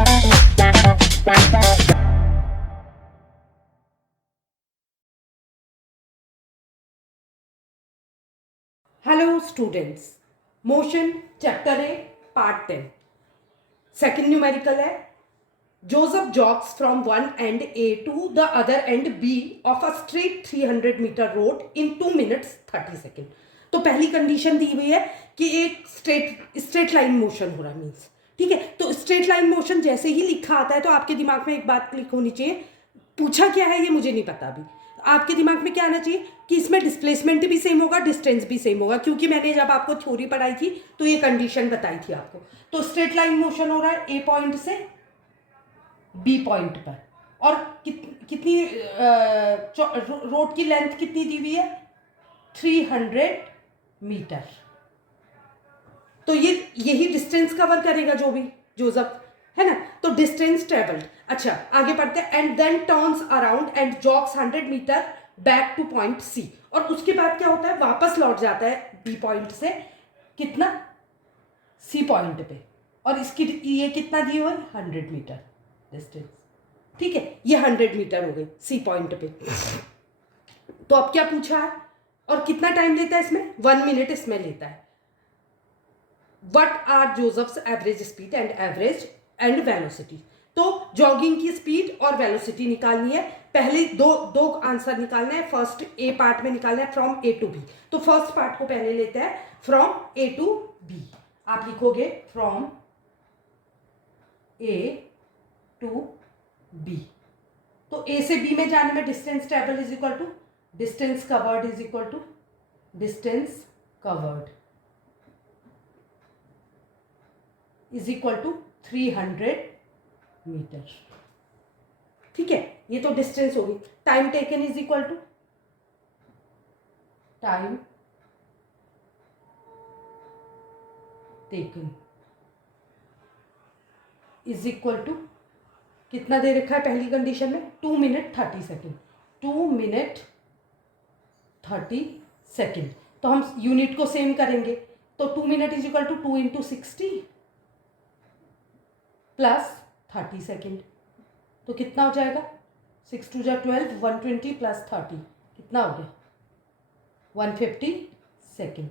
Hello students, motion chapter A part 10 second numerical है Joseph jogs from one end A to the other end B of a straight 300 meter road in 2 minutes 30 second. तो पहली condition दी हुई है कि एक straight line motion हो रहा है, मीन्स ठीक है। तो स्ट्रेट लाइन मोशन जैसे ही लिखा आता है तो आपके दिमाग में एक बात क्लिक होनी चाहिए, पूछा क्या है ये मुझे नहीं पता अभी। आपके दिमाग में क्या आना चाहिए कि इसमें डिस्प्लेसमेंट भी सेम होगा, डिस्टेंस भी सेम होगा, क्योंकि मैंने जब आपको थ्योरी पढ़ाई थी तो ये कंडीशन बताई थी आपको। तो स्ट्रेट लाइन मोशन हो रहा है ए पॉइंट से बी पॉइंट पर, और कितनी रोड की लेंथ कितनी दी हुई है 300 मीटर। तो ये यही डिस्टेंस कवर करेगा जो भी जोसेफ है ना। तो डिस्टेंस ट्रेवल्ड। अच्छा आगे पढ़ते हैं। And then turns around and jogs 100 metre back to point C. और उसके बाद क्या होता है, वापस लौट जाता है बी पॉइंट से कितना सी पॉइंट पे, और इसकी ये कितना दी हुआ है 100 मीटर डिस्टेंस, ठीक है। ये 100 मीटर हो गई सी पॉइंट पे। तो अब क्या पूछा है और कितना टाइम लेता है इसमें, 1 मिनट इसमें लेता है। What are Joseph's average speed and velocity. तो जॉगिंग की स्पीड और वेलोसिटी निकालनी है। पहले दो आंसर निकालना है। फर्स्ट ए पार्ट में निकालना है फ्रॉम ए टू बी। तो फर्स्ट पार्ट को पहले लेते हैं फ्रॉम ए टू बी। आप लिखोगे फ्रॉम ए टू बी। तो ए से बी में जाने में distance travel is equal to distance covered is equal to distance covered is equal to 300 metre, ठीक है। ये तो डिस्टेंस होगी। Time taken is equal to time taken is equal to कितना दे रखा है पहली कंडीशन में 2 मिनट 30 सेकेंड। 2 minute 30 second. तो हम यूनिट को सेम करेंगे। तो 2 minute is equal to 2 into 60 plus 30 second. तो कितना हो जाएगा 6 2 जा 12, 120 प्लस 30 कितना हो गया 150 सेकेंड।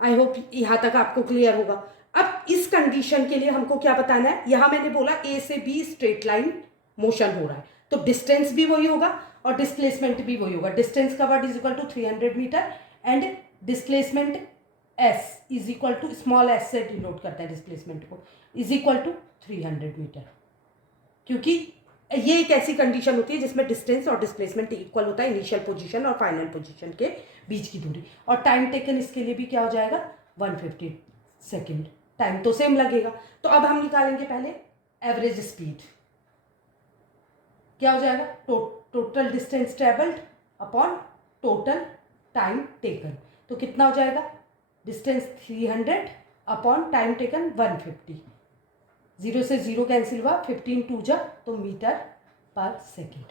आई होप यहाँ तक आपको क्लियर होगा। अब इस कंडीशन के लिए हमको क्या बताना है, यहाँ मैंने बोला ए से बी स्ट्रेट लाइन मोशन हो रहा है, तो डिस्टेंस भी वही होगा और डिस्प्लेसमेंट भी वही होगा। Distance covered is equal to 300 metre and displacement S is equal to, small S से डिनोट करता है डिस्प्लेसमेंट को, इज इक्वल टू 300 मीटर। क्योंकि ये एक ऐसी कंडीशन होती है जिसमें डिस्टेंस और डिस्प्लेसमेंट इक्वल होता है, इनिशियल पोजीशन और फाइनल पोजीशन के बीच की दूरी। और टाइम टेकन इसके लिए भी क्या हो जाएगा 150 सेकेंड। टाइम तो सेम लगेगा। तो अब हम निकालेंगे पहले एवरेज स्पीड। क्या हो जाएगा total distance travelled upon total time taken. तो कितना हो जाएगा डिस्टेंस 300 अपॉन टाइम टेकन 150। 0 से 0 कैंसिल हुआ, 15 2 जा तो मीटर पर सेकेंड।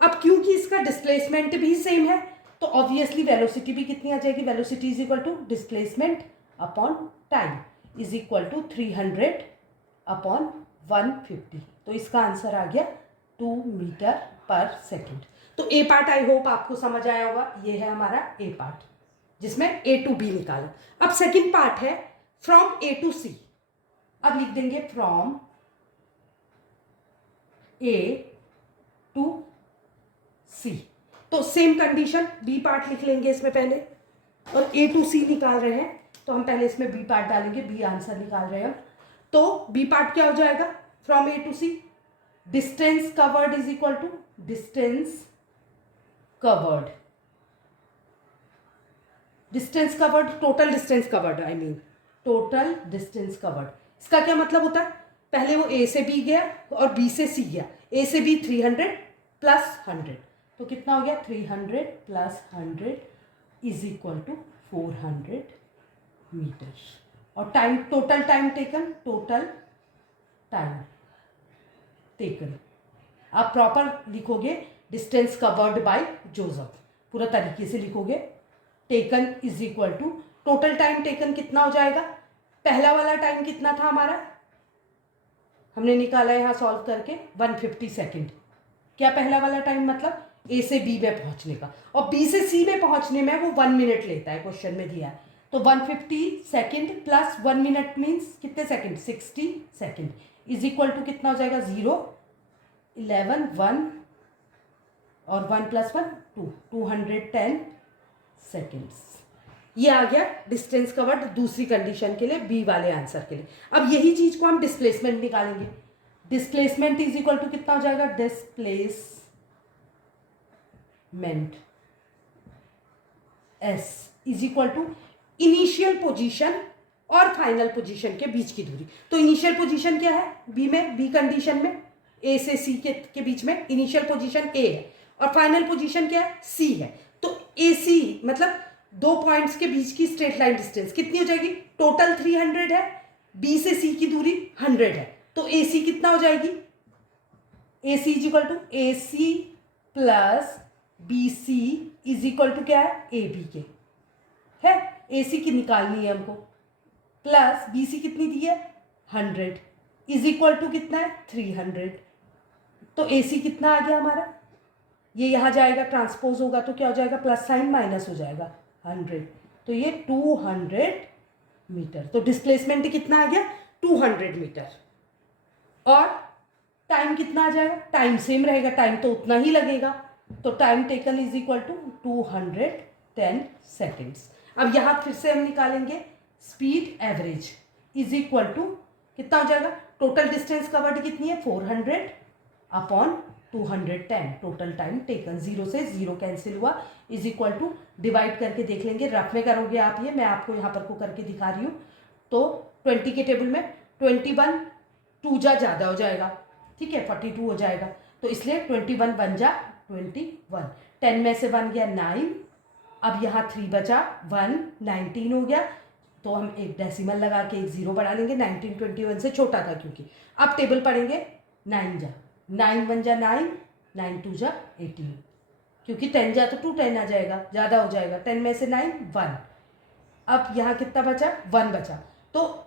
अब क्योंकि इसका डिस्प्लेसमेंट भी सेम है तो ऑब्वियसली वेलोसिटी भी कितनी आ जाएगी, velocity is equal to displacement upon time is equal to 300 upon 150। तो इसका आंसर आ गया 2 मीटर पर सेकेंड। तो ए पार्ट आई होप आपको समझ आया होगा। ये है हमारा ए पार्ट जिसमें ए टू बी निकाला। अब सेकेंड पार्ट है फ्रॉम ए टू सी। अब लिख देंगे फ्रॉम ए टू सी। तो सेम कंडीशन बी पार्ट लिख लेंगे इसमें पहले, और ए टू सी निकाल रहे हैं तो हम पहले इसमें बी पार्ट डालेंगे, बी आंसर निकाल रहे हैं। तो बी पार्ट क्या हो जाएगा from A to C, distance covered is equal to distance covered, distance covered total distance covered, I mean total distance covered. इसका क्या मतलब होता है, पहले वो ए से बी गया और बी से सी गया। ए से बी 300 प्लस 100, तो कितना हो गया 300 plus 100 is equal to 400 metre. और time total time taken, total time taken आप प्रॉपर लिखोगे डिस्टेंस कवर्ड बाय जोसेफ, पूरा तरीके से लिखोगे। Taken is equal to total time taken कितना हो जाएगा, पहला वाला टाइम कितना था हमारा हमने निकाला यहाँ सॉल्व करके 150 सेकेंड। क्या पहला वाला टाइम मतलब ए से बी में पहुंचने का, और बी से सी में पहुंचने में वो 1 मिनट लेता है, क्वेश्चन में दिया है। तो 150 सेकेंड प्लस 1 मिनट मीन्स कितने second, 60 second is equal to कितना हो जाएगा, 0, 11, 1 और 1 प्लस 1 2, 210 सेकेंड्स। ये आ गया डिस्टेंस कवर्ड दूसरी कंडीशन के लिए, बी वाले आंसर के लिए। अब यही चीज को हम डिस्प्लेसमेंट निकालेंगे। डिस्प्लेसमेंट इज इक्वल टू कितना हो जाएगा, displacement S is equal to initial position और फाइनल पोजीशन के बीच की दूरी। तो इनिशियल पोजीशन क्या है बी में, बी कंडीशन में ए से सी के बीच में इनिशियल पोजीशन ए है, और फाइनल पोजीशन क्या है, सी है। तो ए सी मतलब दो पॉइंट्स के बीच की स्ट्रेट लाइन डिस्टेंस कितनी हो जाएगी, टोटल 300 है, बी से सी की दूरी 100 है। तो ए सी कितना हो जाएगी, A C is equal to A C plus B C is equal to क्या है, ए बी के है। ए सी की निकालनी है हमको, प्लस बी सी कितनी दी है 100 इज इक्वल टू कितना है 300। तो ए सी कितना आ गया हमारा, ये यहाँ जाएगा ट्रांसपोज होगा तो क्या हो जाएगा, प्लस साइन माइनस हो जाएगा 100, तो ये 200 मीटर। तो डिस्प्लेसमेंट कितना आ गया 200 मीटर। और टाइम कितना आ जाएगा, टाइम सेम रहेगा, टाइम तो उतना ही लगेगा। तो time taken is equal to 210 seconds. अब यहाँ फिर से हम निकालेंगे speed average is equal to कितना हो जाएगा, टोटल डिस्टेंस कवर्ड कितनी है 400 अपॉन 210, टोटल टाइम टेकन, 0 से 0 कैंसिल हुआ इज इक्वल टू, डिवाइड करके देख लेंगे, रफ में करोगे आप ये, मैं आपको यहाँ पर को करके दिखा रही हूँ। तो 20 के टेबल में 21 2 जा ज़्यादा हो जाएगा, ठीक है 42 हो जाएगा, तो इसलिए 21 1 जा 21, 10 में से 1 गया 9, अब यहाँ 3 बचा 1, 19 हो गया, तो हम एक डेसिमल लगा के एक 0 बढ़ा लेंगे, 19 21 से छोटा था क्योंकि। अब टेबल पढ़ेंगे 9 जा 9 1 जा 9, 9 2 जा 18, क्योंकि 10 जा तो 2 10 आ जाएगा, ज़्यादा हो जाएगा, 10 में से 9 1, अब यहाँ कितना बचा 1 बचा, तो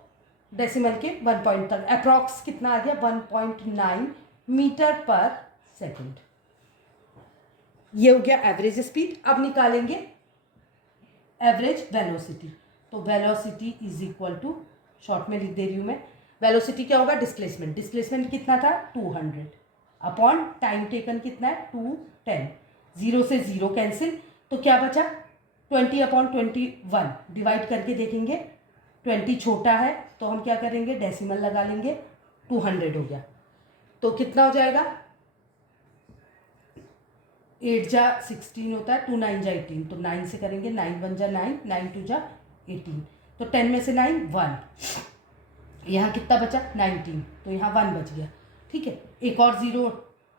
डेसिमल के 1 पॉइंट तक अप्रॉक्स कितना आ गया 1.9 मीटर पर सेकेंड। ये हो गया एवरेज स्पीड। अब निकालेंगे एवरेज वेलोसिटी। तो velocity is equal to, short में लिख दे रही हूँ मैं, वेलोसिटी क्या होगा, डिस्प्लेसमेंट, डिस्प्लेसमेंट कितना था 200 अपॉन टाइम टेकन कितना है 210, 0 से 0 कैंसिल, तो क्या बचा 20 अपॉन 21, डिवाइड करके देखेंगे 20 छोटा है तो हम क्या करेंगे डेसिमल लगा लेंगे, 200 हो गया, तो कितना हो जाएगा 8 जा 16 होता है, 2 9 जा 18, तो 9 से करेंगे, 9 1 जा 9, 9 2 जा 18, तो 10 में से 9 1, यहाँ कितना बचा 19, तो यहाँ 1 बच गया, ठीक है, एक और 0,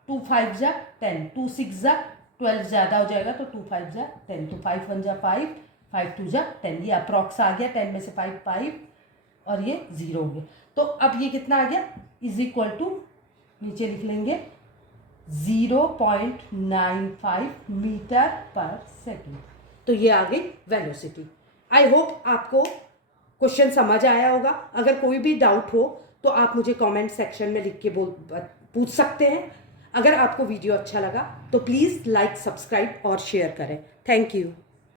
2 5 जा 10, 2 6 जा 12 ज़्यादा हो जाएगा, तो 2 5 जा 10, तो 5 1 जा 5, 5 2 जा 10, ये अप्रॉक्स आ गया, 10 में से 5 5 और ये 0 हो गया। तो अब ये कितना आ गया इज इक्वल टू, नीचे लिख लेंगे 0.95 मीटर पर सेकेंड। तो ये आ गई वेलोसिटी। आई होप आपको क्वेश्चन समझ आया होगा। अगर कोई भी डाउट हो तो आप मुझे कमेंट सेक्शन में लिख के पूछ सकते हैं। अगर आपको वीडियो अच्छा लगा तो प्लीज़ लाइक, सब्सक्राइब और शेयर करें। Thank you.